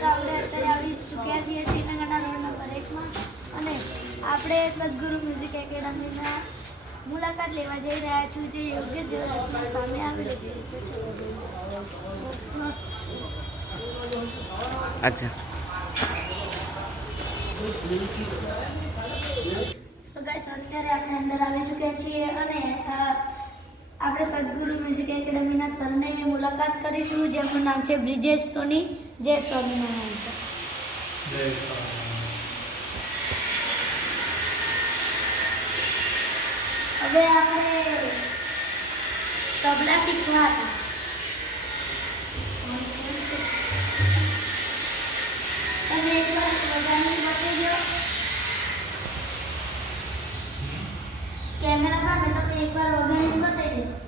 તો આપણે અત્યારે આવી ચૂક્યા છીએ શ્રીનગરના રોડ નંબર 1 માં અને આપણે સદગુરુ મ્યુઝિક એકેડમીના મુલાકાત લેવા જઈ રહ્યા છું જે યોગ્ય જગ્યાએ સામે આવેલી છે. અચ્છા સો ગાઈસ અત્યારે આપણે અંદર આવી ચૂક્યા છીએ અને આપણે સદગુરુ મ્યુઝિક એકેડમીના સરને મુલાકાત કરીશું જેમનું નામ છે બ્રિજેશ સોની. જય સ્વામિનારાયણ સર. જય સ્વામિનારાયણ. હવે આપણે તબલા શીખવા હતા. તમે એકવાર વગાડી બતાવી દો કેમેરા સામે. તમે એકવાર વગાડી બતાવી દો.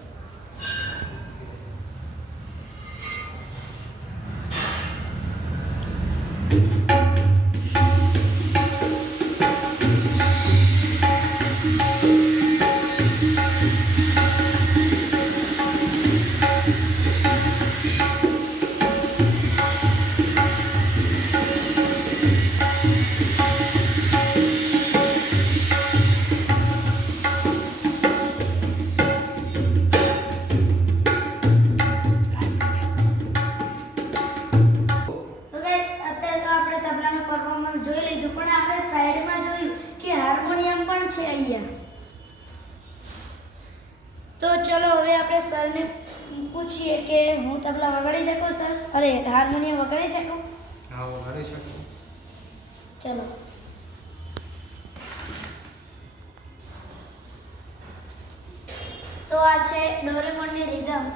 જોઈ લીધું પણ આપણે સાઈડમાં જોયું કે હાર્મોનિયમ પણ છે અહીંયા. તો ચલો હવે આપણે સરને પૂછીએ કે હું તબલા વગાડી શકું સર? અરે હાર્મોનિયમ વગાડી શકું? હા, વગાડી શકો. ચલો. તો આ છે ડોરેમોનની રિધમ.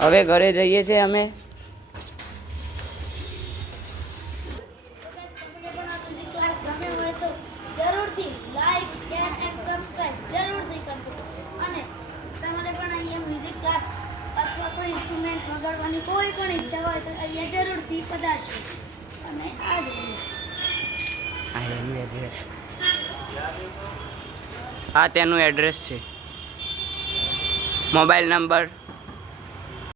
હવે ઘરે જઈએ છીએ અમે. જરૂરથી લાઈક શેર એન્ડ સબસ્ક્રાઇબ જરૂરથી કરજો. અને તમારે પણ અહીંયા મ્યુઝિક ક્લાસ અથવા કોઈ ઇન્સ્ટ્રુમેન્ટ વગાડવાની કોઈ પણ ઈચ્છા હોય તો અહીંયા જરૂરથી પધારશો. અને આ જોઈએ આ તેનું એડ્રેસ છે. Mobile number